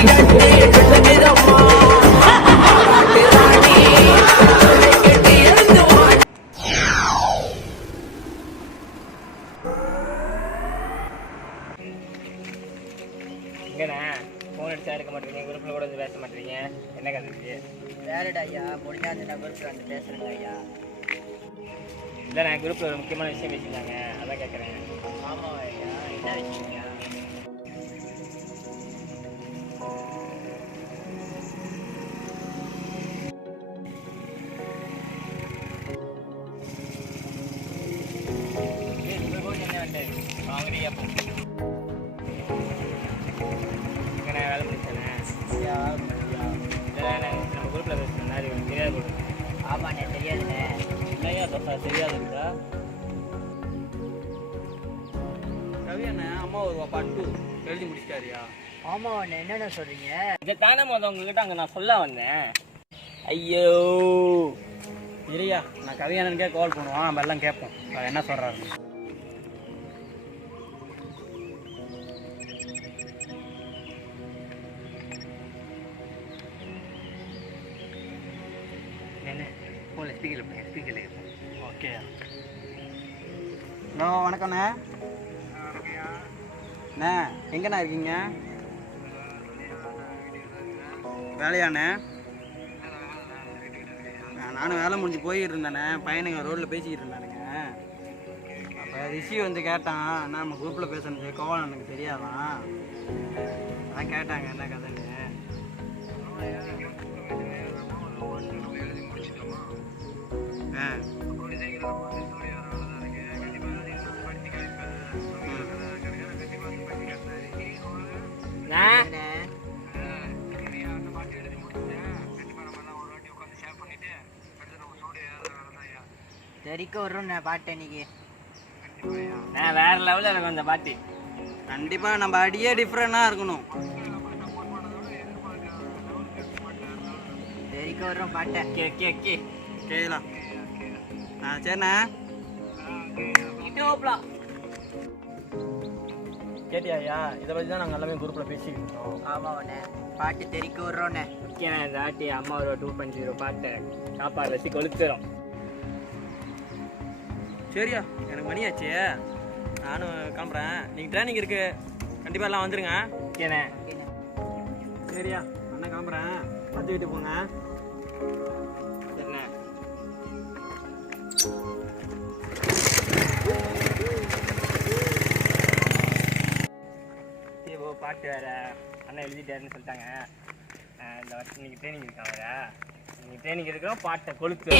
Phone அடிச்சா எடுக்க மாட்டேங்க, குரூப்பில் கூட வந்து பேச மாட்டேங்க, என்ன கதை? வேறடா ஐயா, முடிஞ்சா நான் குரூப்பில் வந்து பேசுகிறேங்க ஐயா. இல்லை, நான் குரூப்பில் ஒரு முக்கியமான விஷயம் பேசியிருந்தாங்க, அதான் கேட்குறேன். ஆமாம் ஐயா, என்ன விஷயம்யா? வேலை நம்ம குரூப்பில் பேசுகிறேன், தெரியாது போடுங்க. ஆமாண்ணே, தெரியாதுண்ணே. என்னையா தெரியாதுங்களா? கவி அண்ணே அம்மா ஒரு பாட்டு எழுதி முடிச்சிட்டாரியா? ஆமாண்ணே, என்னென்ன சொல்கிறீங்க? இதை தானே உங்ககிட்ட அங்கே நான் சொல்ல வந்தேன். ஐயோ இல்லையா, நான் கவி அண்ணனுக்கே கால் பண்ணுவோம், நம்ம எல்லாம் கேட்போம் அவர் என்ன சொல்கிறாரு. ஓகே. ஹலோ, வணக்கண்ணே. அண்ணே, எங்கண்ணா இருக்கீங்க? வேலையாண்ணே? நானும் வேலை முடிஞ்சு போய்கிட்டு இருந்தேண்ணே, பையனுங்க ரோட்டில் பேசிக்கிட்டு இருந்தானுங்க. அப்போ ரிஷி வந்து கேட்டான், அண்ணா நம்ம குரூப்பில் பேசணும் கோவம் எனக்கு தெரியாதான், அதான் கேட்டாங்க என்ன கதைன்னு. தெரிக்க வரும் பாட்டு இன்னைக்கு. நான் வேற லெவலில் இருக்கும் அந்த பாட்டு. கண்டிப்பாக நம்ம அடியே டிஃப்ரெண்டாக இருக்கணும். தெரிக்க வரும் பாட்டை. கேட்கலாம். சரிண்ணா. கேட்டியா? இதை பற்றி தான் நாங்கள் எல்லாமே குரூப்பில் பேசிக்கிட்டோம். ஆமாண்ணே, பாட்டு தெரிக்க வர்றோண்ணே. ஓகேண்ணே, இந்த ஆட்டி அம்மா ஒரு 2.0 பாட்டை சாப்பாடு வச்சு கொளுத்துறோம். சரியா, எனக்கு மணியாச்சு, நானும் கிளம்புறேன். நீங்கள் ட்ரைனிங் இருக்கு, கண்டிப்பாக எல்லாம் வந்துருங்க. ஓகேண்ணே. சரியா, அண்ணன் கிளம்புறேன், பார்த்து வீட்டுக்கு போங்க. சரிண்ணே. பாட்டு வேற அண்ணன் எழுதிட்டாருன்னு சொல்லிட்டாங்க. இந்த வருஷம் இன்னைக்கு ட்ரைனிங் இருக்கான் வேற, இன்னைக்கு ட்ரைனிங் இருக்கிறோம், பாட்டை கொளுத்து.